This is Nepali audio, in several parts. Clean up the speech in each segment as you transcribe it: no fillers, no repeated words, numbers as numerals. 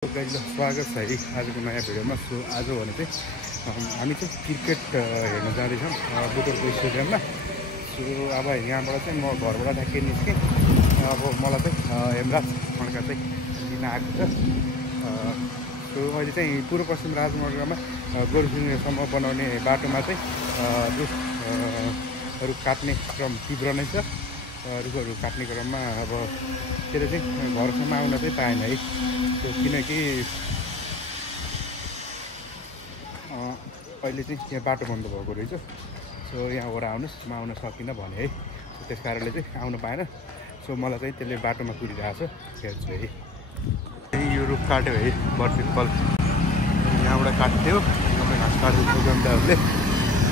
स्वागत छ है आजको नयाँ भिडियोमा। सो आज भने चाहिँ हामी चाहिँ क्रिकेट हेर्न जाँदैछौँ बुटोलको स्टेडियममा। सो अब यहाँबाट चाहिँ म घरबाट ठ्याक्कै निस्केँ। अब मलाई चाहिँ हेमराज खड्का चाहिँ लिन आएको छ। सो अहिले चाहिँ पूर्व पश्चिम राजमार्गमा गोरुसिङसम्म बनाउने बाटोमा चाहिँ रुखहरू काट्ने क्रम तीव्र नै छ। रुखहरू काट्ने क्रममा अब त्यसले चाहिँ घरसम्म आउन चाहिँ पाएन है। किनकि अहिले चाहिँ यहाँ बाटो बन्द भएको रहेछ। सो यहाँबाट आउनुहोस्, म आउन सकिनँ भने है। त्यस कारणले चाहिँ आउनु पाएन। सो मलाई चाहिँ त्यसले बाटोमा कुरिरहेको छ। हेर्छु है, यो रुख काट्यो है, बर्पिपल यहाँबाट काट्थ्यो घाँस काट्थ्यो जनताहरूले।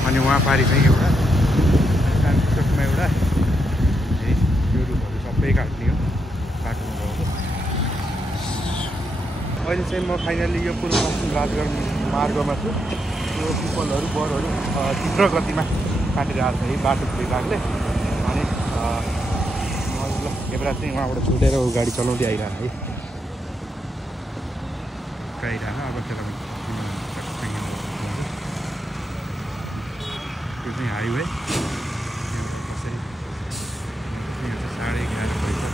अनि वहाँ पारि चाहिँ एउटा चोकमा एउटा है यो रुखहरू सबै काट्ने हो बाटोमा गएको। अहिले चाहिँ म फाइनली यो पूर्व पश्चिम राजमार्गमा छु। यो पिपलहरू बरहरू तीव्र गतिमा काटिरहेको छ है बाटो विभागले। अनि ल हेमराज चाहिँ उहाँबाट छुटेर गाडी चलाउँदै आइरहेको है। आइरहेको अब त्यसलाई यो चाहिँ हाइवे कसरी 11:30 भइसक्यो।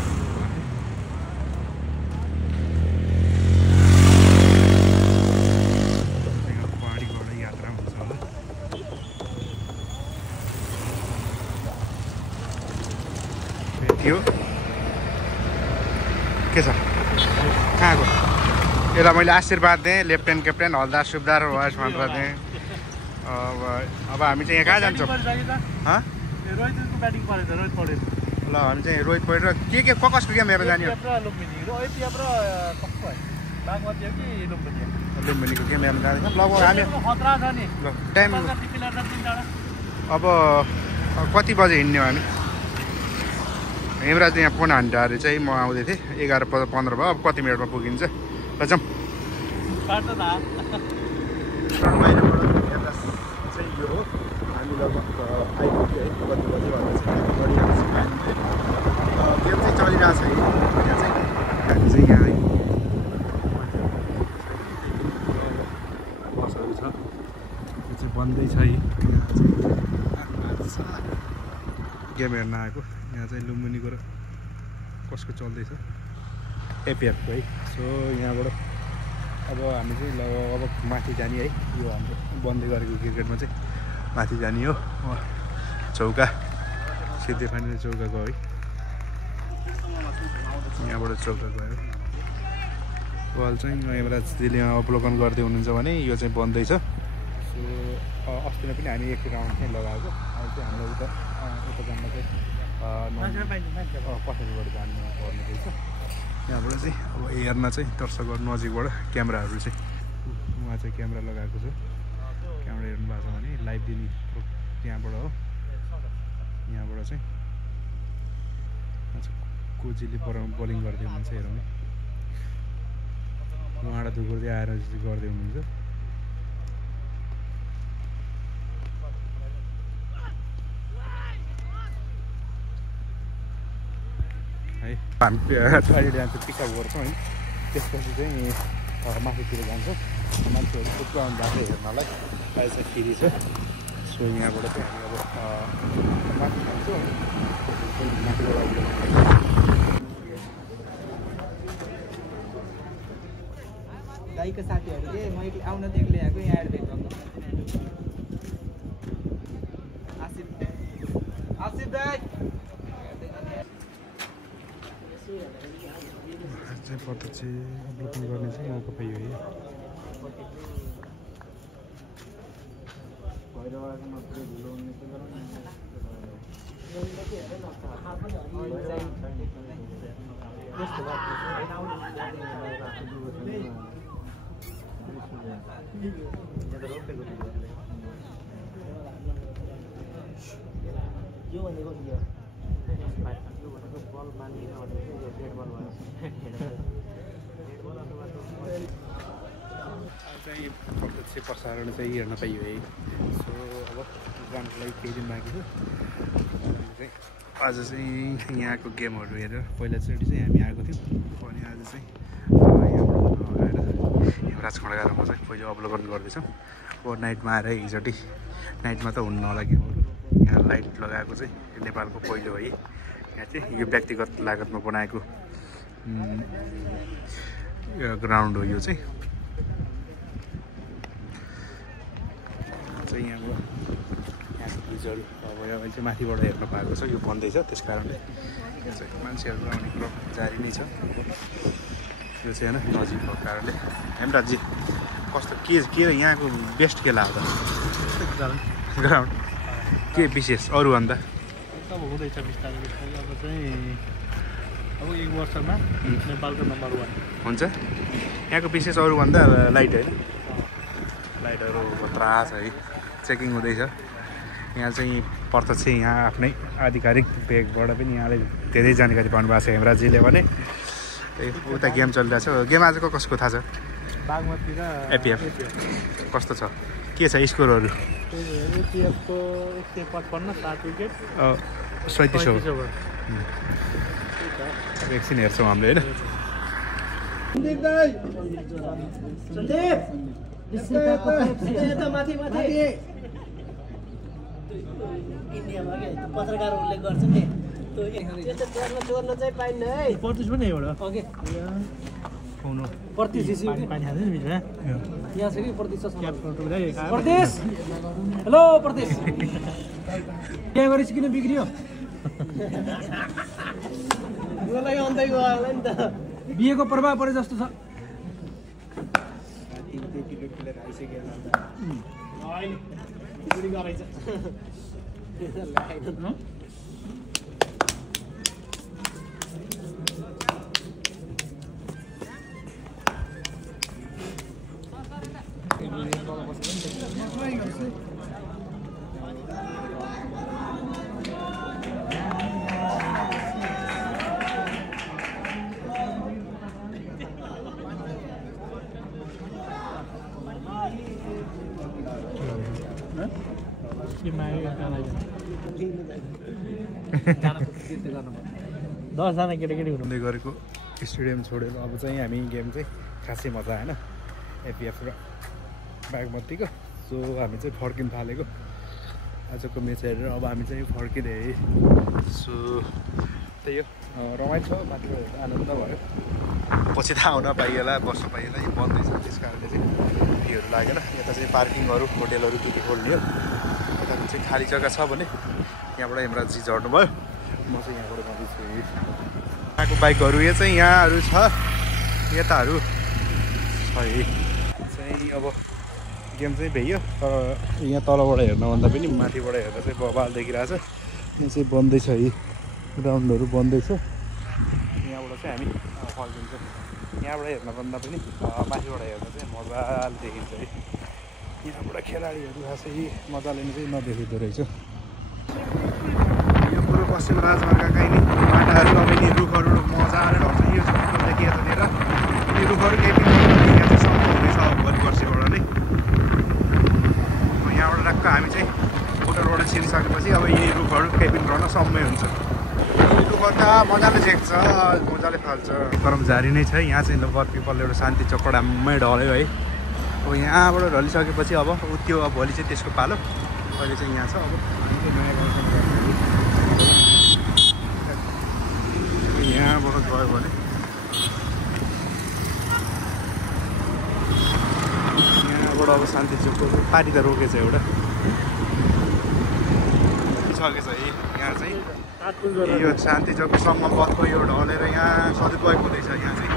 यो के छ कहाँको यसलाई मैले आशीर्वाद दिएँ। लेफ्टेन्ट क्याप्टेन हलदार सुबदार वाइस भनेर दिएँ। अब हामी चाहिँ यहाँ कहाँ जान्छौँ? ल हामी चाहिँ रोहित पढेर के कसको गेम हेरेर जाने हो? लुम्बिनीको गेम हेर्न जाँदैछ। लगभग हामी ल टाइम अब कति बजे हिँड्ने हो हामी? हेमराज यहाँ फोन हान्टाहरू चाहिँ म आउँदै थिएँ 11:15 भयो। अब कति मिनटमा पुगिन्छ र जाउँ। चाहिँ यो हो हामी लगभग आइपुग्यो है। कति बजी भन्दा चाहिँ गरिरहेको छ गेम चाहिँ चलिरहेको छ है। यहाँ चाहिँ हामी चाहिँ यहाँ बसहरू छ, यो चाहिँ बन्दै छ है। यहाँ चाहिँ गेम हेर्न आएको। यहाँ चाहिँ लुम्बिनीको र कसको चल्दैछ एपिएफको है। सो यहाँबाट अब हामी चाहिँ अब माथि जाने है। यो हाम्रो बन्दै गरेको क्रिकेटमा चाहिँ माथि जाने हो। चौका सिद्धि फाइनल चौका गयो है। यहाँबाट चौका गयो। बल चाहिँ हेमराजजीले अवलोकन गर्दै हुनुहुन्छ भने यो चाहिँ बन्दैछ। सो अस्ति नै पनि हामी एक राउन्ड चाहिँ लगाएको। अहिले चाहिँ हाम्रो उता जान्न चाहिँ पछाडिबाट जानु पर्ने रहेछ। यहाँबाट चाहिँ अब हेर्न चाहिँ दर्शकहरू नजिकबाट क्यामेराहरू चाहिँ उहाँ चाहिँ क्यामेरा लगाएको छ। क्यामेरा हेर्नु भएको छ भने लाइभ दिने त्यहाँबाट हो। यहाँबाट चाहिँ कोजीले बलिङ गर्दै हुनुहुन्छ हेरौँ। उहाँबाट धुर्दै आएर गर्दै हुनुहुन्छ है। हामी टोइलेट जान्छौँ, पिकअप गर्छौँ है। त्यसपछि चाहिँ माथितिर जान्छौँ। मान्छेहरू थुप्रो आउनु भएको हेर्नलाई। अहिले चाहिँ फ्री छ। सो यहाँबाट चाहिँ हामी अब माथि जान्छौँ। दाइको साथीहरू के म आउन त एक्लै आएको। यहाँ एड भेट भएको आसिफ दाइ चाहिँ प्रत्यक्ष अवलोकन गर्ने चाहिँ मौका पाइयो है। यो भनेको बल मानिएन भनेको यो डेड बल भयो। चाहिँ प्रत्यक्ष प्रसारण चाहिँ हेर्न पाइयो है। सो अब जानको लागि केही दिन बाँकी छ। आज चाहिँ यहाँको गेमहरू हेरेर पहिलाचोटि चाहिँ हामी आएको थियौँ। अनि आज चाहिँ यहाँबाट आएर हेमराज खड्का र म चाहिँ पहिलो अवलोकन गर्दैछौँ। ओभर नाइटमा आएर हिजोटी नाइटमा त हुन्न होला कि यहाँ लाइट लगाएको चाहिँ नेपालको पहिलो है। यहाँ चाहिँ यो व्यक्तिगत लागतमा बनाएको ग्राउन्ड हो यो चाहिँ। यहाँको ब्रिजहरू अब अहिले चाहिँ माथिबाट हेर्न पाएको छ। यो बन्दैछ त्यस कारणले यहाँ चाहिँ मान्छेहरू आउने क्रम जारी नै छ। यो चाहिँ होइन नजिक भएको कारणले। हेमराजी कस्तो के यहाँको बेस्ट के लाग्यो ग्राउन्ड के विशेष अरूभन्दा? अब हुँदैछ बिस्तारै बिस्तारै। अब चाहिँ अब 1 वर्षमा नेपालको नम्बर 1 हुन्छ। यहाँको विशेष अरूभन्दा लाइट होइन, लाइटहरू त्रास है चेकिङ हुँदैछ। यहाँ चाहिँ प्रत्यक्ष यहाँ आफ्नै आधिकारिक ब्यागबाट पनि यहाँले धेरै जानकारी पाउनुभएको छ हेमराजीले भने। उता गेम चलिरहेछ। गेम आजको कसको थाहा छ? बागमती र एपिएफ कस्तो छ? के छ स्कोरहरू? एपिएफको 155 7 विकेट 37 ओभर। एकछिन हेर्छौँ हामीले होइन। इन्डियामा के पत्रकार उल्लेख गर्छ नि त्यो चोर्न चाहिँ पाइन्न है। 35 पनि एउटा ओके पाउनु 35 पानी खाँदैन नि बिचमा। यहाँ छ कि 35 क्याप टोटल है प्रदेश। हेलो प्रदेश यहाँ गरेपछि किन बिग्रियो? मलाई अन्दै गयो होला नि त। बिहेको प्रभाव परे जस्तो छ। दसजना केटाकेटी हुँदै गरेको स्टेडियम छोडेर अब चाहिँ हामी गेम चाहिँ खासै मजा आएन एपिएफ र बागमतीको। सो हामी चाहिँ फर्किन थालेको आजको म्याच हेरेर। अब हामी चाहिँ फर्किँदै। सो त्यही हो रमाइलो छ। माथिबाट हेर्दा आनन्द भयो। पछि त आउन पाइएला बस्न पाइएला यो बन्दैछ त्यस कारणले चाहिँ भ्यूहरू लागेन। यता चाहिँ पार्किङहरू होटेलहरू के के खोल्ने हो। यता चाहिँ खाली जग्गा छ भने यहाँबाट हेमराजी झर्नुभयो। म चाहिँ यहाँबाट जाँदैछु। यहाँको बाइकहरू यो चाहिँ यहाँहरू छ यताहरू छ है। चाहिँ अब गेम चाहिँ भ्याइयो तर यहाँ तलबाट हेर्नुभन्दा पनि माथिबाट हेर्दा चाहिँ बबाल देखिरहेछ। यहाँ चाहिँ बन्दैछ है ग्राउन्डहरू बन्दैछ। यहाँबाट चाहिँ हामी फर्किन्छौँ। यहाँबाट हेर्नुभन्दा पनि माथिबाट हेर्दा चाहिँ मजाले देखिन्छ है। यहाँबाट खेलाडीहरू खासै मजाले चाहिँ नदेखिँदो रहेछ। यो पूर्व पश्चिम राजमार्गका नि बाटाहरू अब यी रुखहरू मजाले ढल्छ। यो देखि यतातिर यी रुखहरू केही पनि यहाँ चाहिँ सम्म हुँदैछ भोलि पर्सिबाट नै। यहाँबाट टक्क हामी चाहिँ होटलबाट छिरिसकेपछि अब यही रुखहरू केही पनि गर्न सम्मै हुन्छ। रुखहरू त मजाले झेक्छ मजाले फाल्छ। कर्मचारी नै छ यहाँ चाहिँ लोकल पिपल एउटा शान्ति चोकबाट हाम्रै ढल्यो है। अब यहाँबाट ढलिसकेपछि अब त्यो अब भोलि चाहिँ त्यसको पालो। अहिले चाहिँ यहाँ छ। अब हामी चाहिँ नयाँ गाउँसम्म यहाँबाट गयो भने यहाँबाट अब शान्ति चोकको पार्टी त रोकेछ एउटा सकेछ है। यहाँ चाहिँ यो शान्ति चोकसम्म बसको यो ढलेर यहाँ सदुपयोग हुँदैछ। यहाँ चाहिँ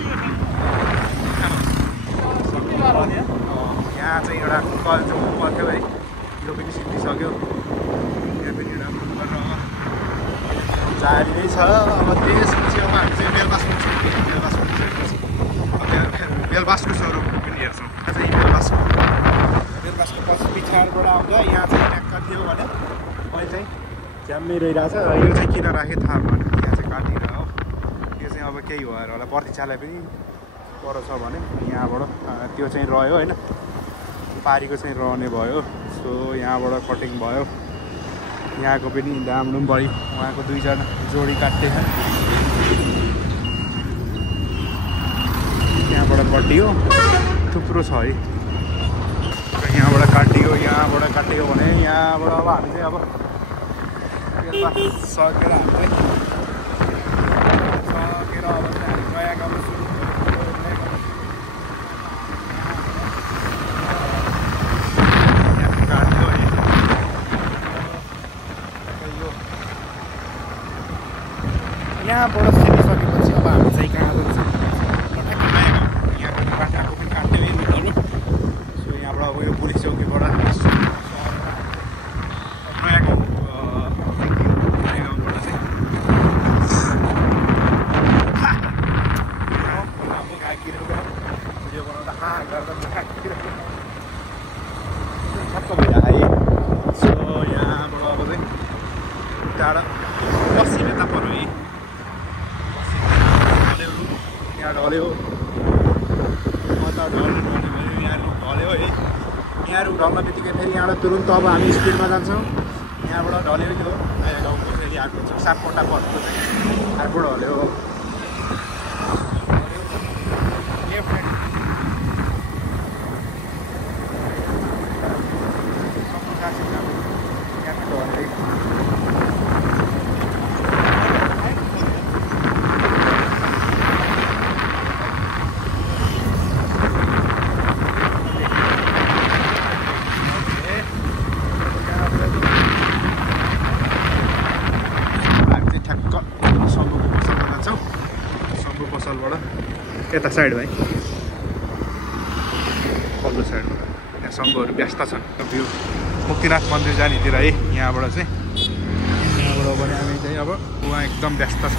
यहाँ चाहिँ एउटा कल चौक पर्थ्यो है यो पनि सिद्धिसक्यो। यहाँ पनि राम्रो गरेर जारी नै छ। अब त्यसपछि अब हामी चाहिँ बेलबासको बेलबासको सोरुम पनि हेर्छौँ। यहाँ चाहिँ बेलबासको पछि पछाडिबाट आउँदा यहाँ चाहिँ ट्याक्क थियो भने अहिले चाहिँ झ्याम्मै रहिरहेछ। यो चाहिँ किन राखेँ थाहा भएन। यहाँ चाहिँ काटेर हो यो चाहिँ अब केही भएर होला प्रतीक्षालाई पनि पर छ भने यहाँबाट त्यो चाहिँ रह्यो होइन। पारीको चाहिँ रहने भयो। सो यहाँबाट कटिङ भयो। यहाँको पनि दामडुम बढी उहाँको 2 जना जोडी काट्दै छ। यहाँबाट कटियो थुप्रो छ है। यहाँबाट काटियो भने यहाँबाट अब हामी चाहिँ अब सकेर हामीले अब चाहिँ हामी नयाँ गाउँ सुरु यहाँबाट छिरिसकेपछि अब हामी चाहिँ कहाँ जान्छ ठ्याक्कै नयाँ गाउँ यहाँको बाटाको पनि काट्दै हिँड्नु। सो यहाँबाट अब यो पुलिस चौकीबाट नयाँ गाउँ छक्क भइरहेको है। सो यहाँबाट अब चाहिँ टाढा पश्चिम यता पर्यो है। यहाँ ढल्यो अन्त ढल्यो यहाँ रुख ढल्यो है। यहाँ रुख ढल्न बित्तिकै फेरि यहाँबाट तुरुन्त अब हामी स्पिडमा जान्छौँ। यहाँबाट ढल्यो यो नयाँ गाउँको फेरि अर्को छ सापकोटा पर्को चाहिँ अर्को ढल्यो। यता साइड भाइ पल्लो साइडबाट यहाँ सङ्घहरू व्यस्त छन्। यो मुक्तिनाथ मन्दिर जानेतिर है। यहाँबाट चाहिँ यहाँबाट भने हामी चाहिँ अब उहाँ एकदम व्यस्त छ।